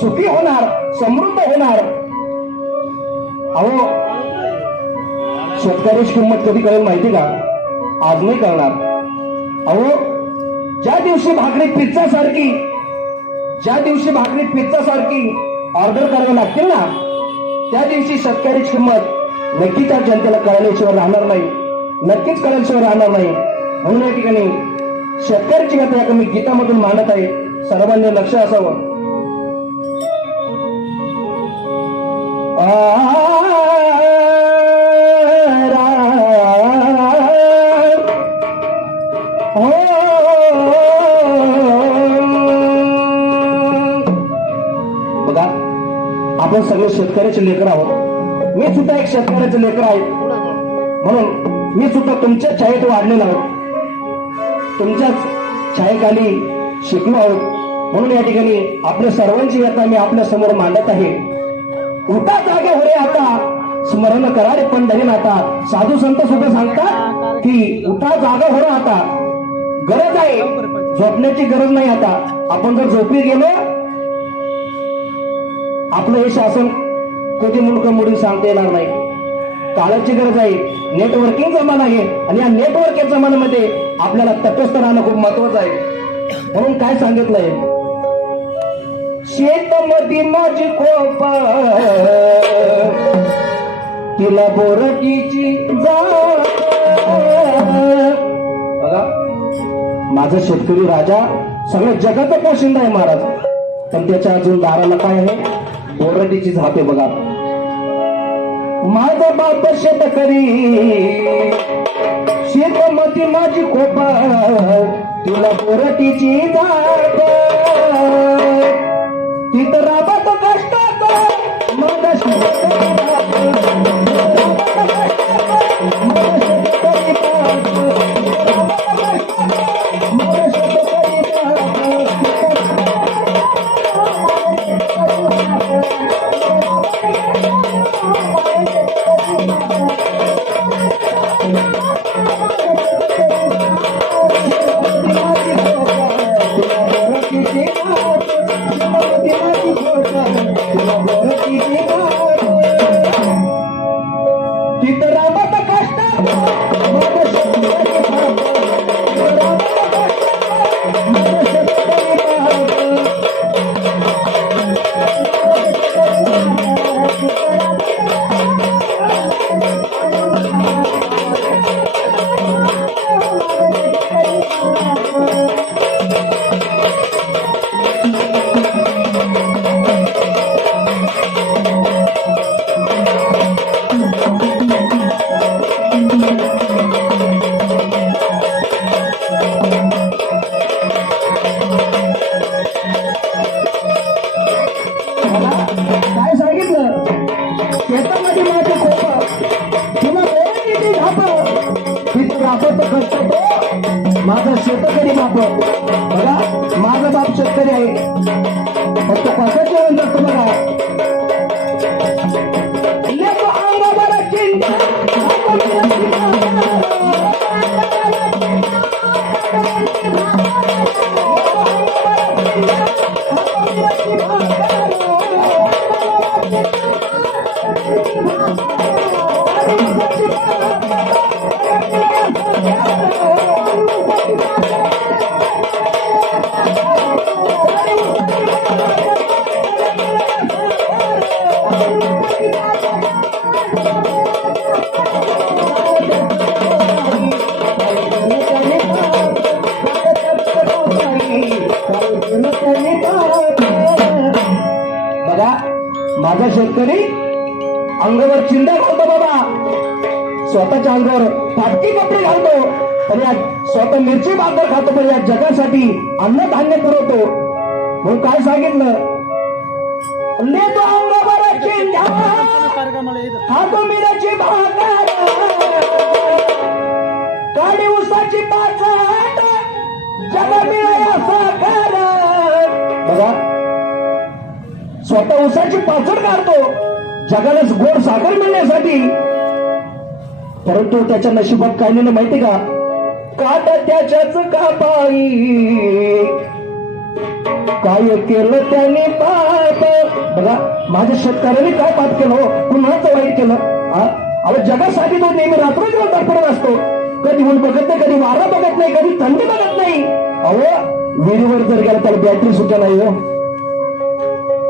सुखी होणार समृद्ध होणार. अहो शेतकऱ्याची किंमत कधी कळेल माहिती का? आज नाही कळणार. अहो ज्या दिवशी भाकरी पिझ्झा सारखी ज्या दिवशी भाकरी पिझ्झा सारखी ऑर्डर करावी लागतील ना त्या दिवशी शेतकऱ्याची किंमत नक्की त्या जनतेला कळल्याशिवाय राहणार नाही. नक्कीच कळल्याशिवाय राहणार नाही. म्हणून या ठिकाणी शेतकऱ्याची कथा या मी गीतामधून मांडत आहे. सर्वांनी लक्ष असावं. बघा आपण सगळे शेतकऱ्याचे लेकर आहोत. मी सुद्धा एक शेतकऱ्याचे लेकर आहे. म्हणून मी सुद्धा तुमच्या छायेत वाढलेलो आहोत. तुमच्याच छायेखाली शिकलो आहोत. म्हणून या ठिकाणी आपल्या सर्वांची व्यथा मी आपल्यासमोर मांडत आहे. उठा जागे हो रे आता. स्मरण करा रे पंढरी आता साधू संत सुद्धा सांगतात की उठा जागा हो रे आता. गरज आहे. झोपण्याची गरज नाही आता. आपण जर झोपी गेलो आपलं हे शासन कधी मुलग मुली सांगता येणार नाही. काळाची गरज आहे. नेटवर्किंग जमाना आहे. आणि या नेटवर्किंग जमान्यामध्ये आपल्याला तटस्थ राहणं खूप महत्वाचं आहे. म्हणून काय सांगितलंय? शेतमध्ये माझी खोप तिला बोरटीची बघा माझा शेतकरी राजा सगळ्या जगाचा पोशिंदा आहे महाराज? पण त्याच्या अजून दाराला काय आहे? बोरटीची झापे बघा. माझा बाप शेतकरी शेतमती माझी खोपा तिला बोरटीची झाप तिथं राबत कष्टात माझा शेतकरी आहे. फक्त कसं जेवण जातो स्वतःच्या अंगावर फाटकी कपडे घालतो पण या स्वतः मिरची भाकर खातो पण या जगासाठी अन्नधान्य पुरवतो. म्हणून काय सांगितलं? लेतो मिरची भाकर. उसाची पाचट जगा मिळाया साखर बघा स्वतः उसाची पाचड काढतो. जगालाच गोड साखर मिळण्यासाठी परंतु त्याच्या नशिबात काय नाही माहिती का? काट त्याच्याच कापाई. काय केलं त्याने पाप? बघा माझ्या शेतकऱ्याने काय पाप केलं हो? कुणाचं वाईट केलं? अरे जगासाठी तो नेहमी रात्रदिवस तत्पर असतो. कधी ऊन बघत नाही कधी वारा बघत नाही कधी थंडी बघत नाही. अहो विहिरीवर जर गेला तर बॅटरी सुद्धा नाही हो.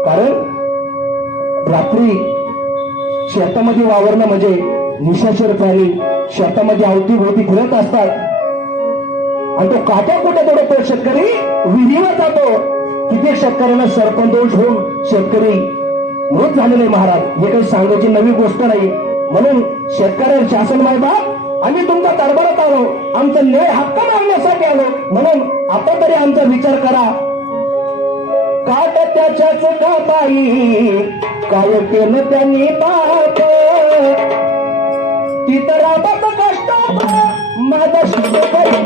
कारण रात्री शेतामध्ये वावरणं म्हणजे निशाचर प्राणी शेतामध्ये अवतीभोवती फिरत असतात. आणि तो काट्या कुठे तो शेतकरी विधीवर जातो. किती शेतकऱ्यांना सरपंच होऊन शेतकरी मृत झालेले महाराज. हे काही सांगायची नवी गोष्ट नाही. म्हणून शेतकऱ्या शासन माहिती आम्ही तुमच्या दरबारात आलो. आमचा न्याय हक्क मागण्यासाठी आलो. म्हणून आता तरी आमचा विचार करा. काट त्याच्याच कापाई काय केलं त्यांनी पाहतो ती तर राबत कष्ट माझा शेतकरी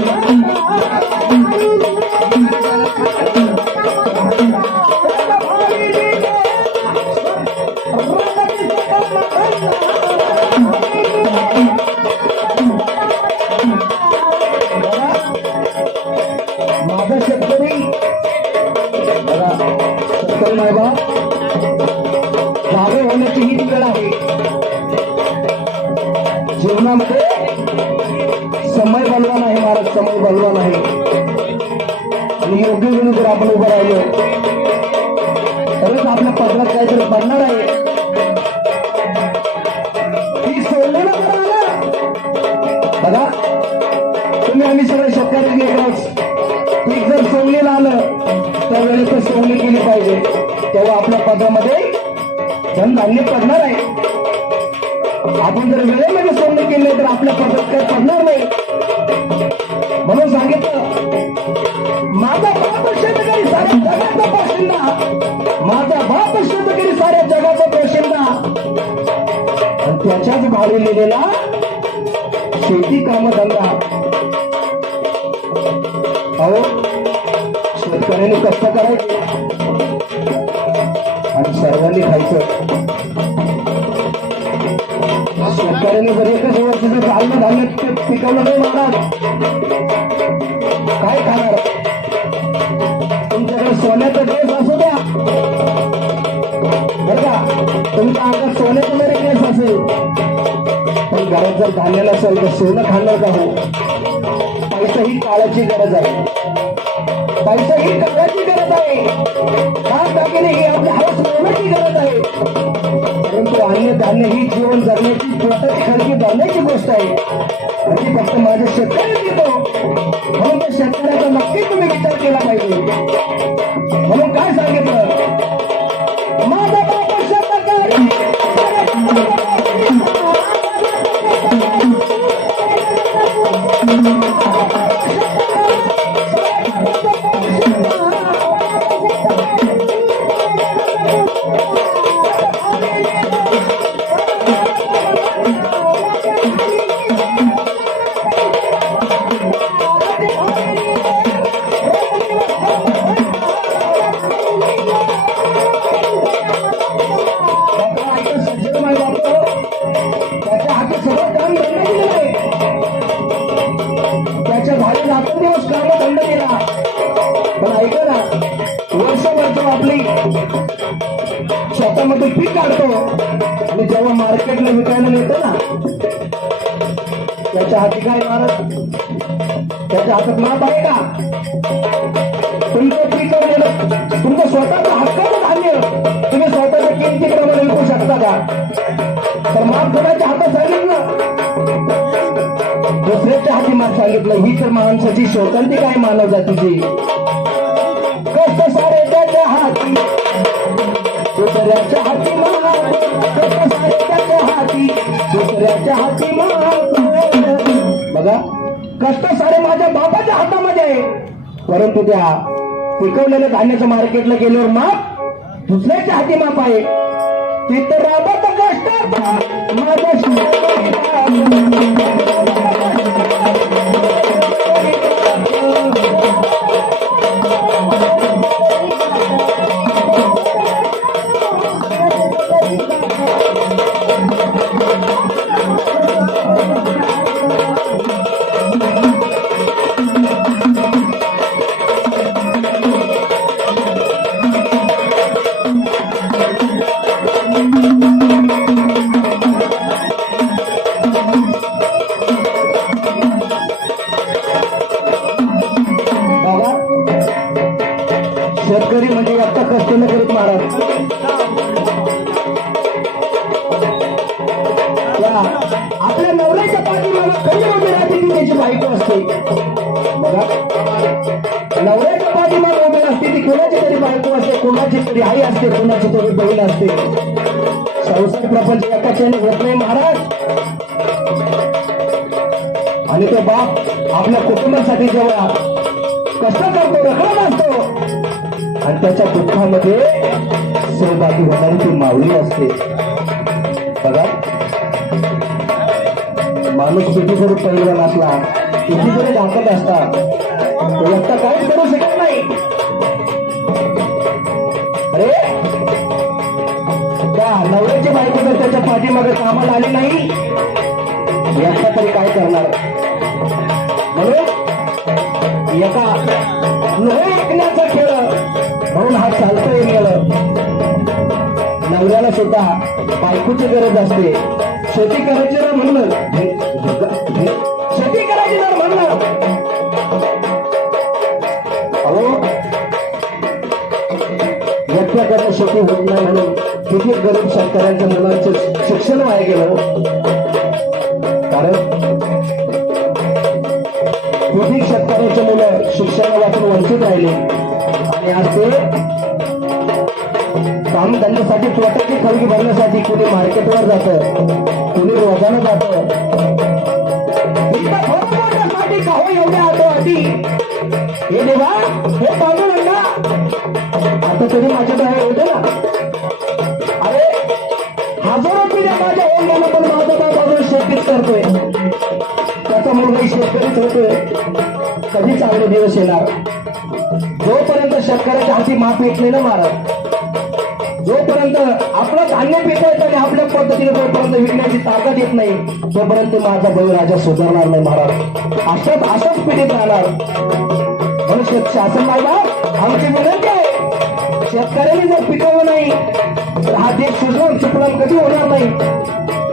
माझा तरच काहीतरी बनणार आहे. ही सोडली ना आलं बघा तुम्ही आम्ही सगळे शेतकरी एकच पीक जर सोडलेलं आलं त्यावेळेस तर सोडली गेली पाहिजे. तेव्हा आपल्या पदामध्ये धनधान्य पडणार आहे. आपण जर वेळेमध्ये सोडणी केली तर आपल्या पदात काही पडणार नाही. प्रसिद्ध केली शेतकरी साऱ्या जगाचा प्रसिद्ध आणि त्याच्याच भावी लिहिलेला शेती कामधंदा. अहो शेतकऱ्यांनी कष्ट करायचे. आणि सर्वांनी खायचं. शेतकऱ्यांनी जर एकच वर्ष जर धान्य धान्य पिकवलं नाही महाराज. काय खाणार? तुमच्याकडे सोन्याचा ड्रेस असू द्या. बरं का तुमच्या अंगात सोन्याचा जरी ड्रेस असेल. पण घरात जर धान्य असेल तर सोनं खाणार का हो? पैसा ही काळाची गरज आहे. पैसा ही काळाची गरज आहे. हा दागिने ही आपल्या हाऊस सोन्याची गरज आहे. परंतु अन्य धान्य ही जीवन जगण्याची पोटाची खडकी भरण्याची गोष्ट आहे. ती फक्त माझ्या शेतकऱ्याला देतो. म्हणून त्या शेतकऱ्याचा नक्की तुम्ही विचार केला पाहिजे. म्हणून काय सांगितलं? माझा किती काढतो. आणि जेव्हा मार्केटला विकायला येतो ना त्याच्या हाती काय मारत? त्याच्या हातात मात आहे का? तुमचं पीक तुमचं स्वतःचं हक्काचं धान्य. तुम्ही स्वतःच्या किमतीप्रमाणे विकू शकता का? तर माप कोणाच्या हातात सांगितलं? दुसऱ्याच्या हाती मात सांगितलं. ही तर माणसाची स्वतंत्र काय मानव जातीची दुसऱ्याच्या हाती हाती दुसऱ्याच्या हाती बघा कष्ट सारे माझ्या बाबाच्या हातामध्ये आहे. परंतु त्या पिकवलेल्या धान्याचं मार्केटला गेल्यावर माप दुसऱ्याच्या हाती माप आहे. ते तर राबत कष्ट माझ्या कुटुंबाची आई तरी बहीण असते. संसार प्रपंच एकाच्याने होत नाही महाराज. आणि तो बाप आपल्या कुटुंबासाठी जेव्हा कष्ट करतो रखडत असतो आणि त्याच्या दुःखामध्ये सहभागी होणारी ती मावळी असते. बघा. माणूस किती जरी पैलवान असला किती जरी दाखवत असता तो एकटा काहीच करू शकत नाही. अरे त्या नवऱ्याची बायको जर त्याच्या पाठीमागे कामाला आली नाही याचा तरी काय करणार? म्हणून एका लोहे ऐकण्याचा खेळ म्हणून हा चालतोय गेलं नवऱ्याला सुद्धा बायकोची गरज असते. शेती करायची ना म्हणलं शेती करायची जर म्हणलं एकट्याकडे शेती होत म्हणून किती गरीब शेतकऱ्यांच्या मुलांचं शिक्षण वाया गेलं. कारण किती शेतकऱ्याची मुलं शिक्षणापासून वंचित राहिले. आणि आज ते काम धंद्यासाठी पोटाची खळगी भरण्यासाठी कुणी मार्केटवर जात कुणी रोजानं जात. हो एवढ्या आतो हे देवा हे पाहून आता तरी माझ्या बाहेर होते ना. अरे हजारो पिढ्या माझ्या होऊन पण माझा बाबा अजून शेतीच करतोय. त्याचा मुलगा शेतकरीच होतोय कधी चांगले दिवस येणार? जोपर्यंत शेतकऱ्याच्या हाती माप येत ना महाराज जोपर्यंत आपलं धान्य पिकायचं आणि आपल्या पद्धतीने जोपर्यंत विकण्याची ताकद येत नाही तोपर्यंत माझा बळीराजा सुधारणार नाही महाराज. अशाच अशाच पिढीत राहणार. म्हणून शासन मायला आमची विनंती आहे शेतकऱ्यांनी जर पिकवलं नाही तर हा देश सुजवून सुपलाम कधी होणार नाही.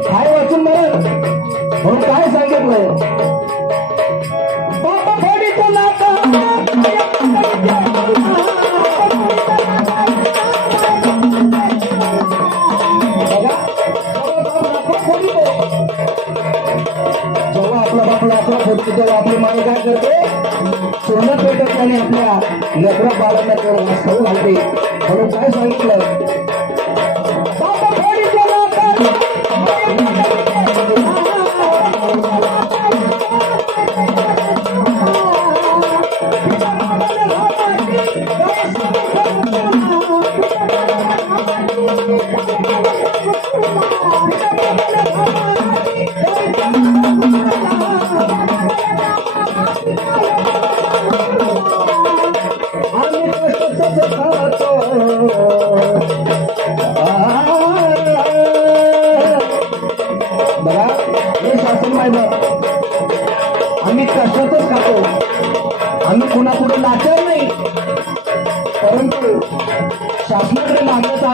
काय वाचून मरण? म्हणून काय सांगितलंय? जेव्हा आपला बापला आपला फोडतो तेव्हा आपली माई काय करते? सोनं पेटत आणि आपल्या लेकरा बाळांना तेवढं खाऊ घालते म्हणून काय सांगितलं?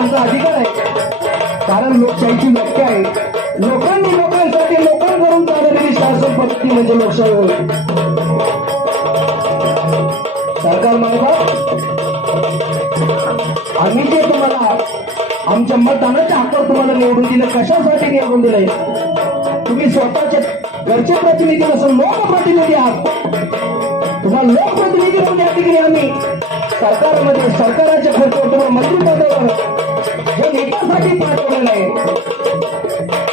आमचा अधिकार आहे. कारण लोकशाहीची व्याख्या आहे. लोकांनी लोकांसाठी लोकांकडून चाललेली शासन पद्धती म्हणजे लोकशाही होय. सरकार मालक आम्ही जे तुम्हाला आमच्या मतदानाच्या हक्कावर तुम्हाला निवडून दिलं कशासाठी निवडून दिलंय? तुम्ही स्वतःच्या घरचे प्रतिनिधी नसून लोकप्रतिनिधी आहात. तुम्हाला लोकप्रतिनिधी म्हणून या ठिकाणी आम्ही. सरकारमध्ये सरकाराच्या खर्चावर मंत्रिपदावर हे नेत्यासाठी पाठवलेलं आहे.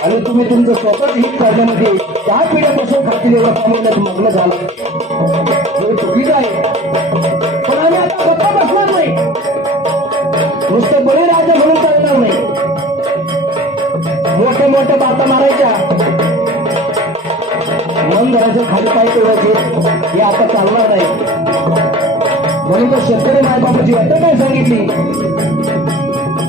आणि तुम्ही तुमचं स्वतःच हित करण्यामध्ये त्या पिढ्यापासून खातील एवढं कमवण्यात मग्न झालं. हे चुकीचं आहे. पण आम्ही आता स्वतः बसणार नाही. नुसतं बळीराजा म्हणून चालणार नाही. मोठे मोठे बाता मारायच्या. मन धरायचं खाली काय ठेवायचे हे आता चालणार नाही. म्हणून तर शेतकरी मायबापाची वाटत काय सांगितली?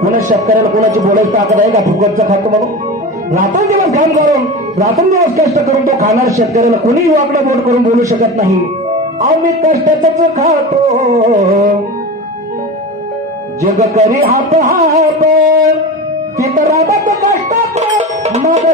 कोणा शेतकऱ्याला कोणाची बोलायची ताकद आहे का? फुकटचं खातो म्हणून? रात्रंदिवस घाम करून रात्रंदिवस कष्ट करून तो खाणार शेतकऱ्याला कोणीही वाकडं बोट करून बोलू शकत नाही. आम्ही कष्टाच खातो. जग करी हात हात तिथं राबत कष्टात मग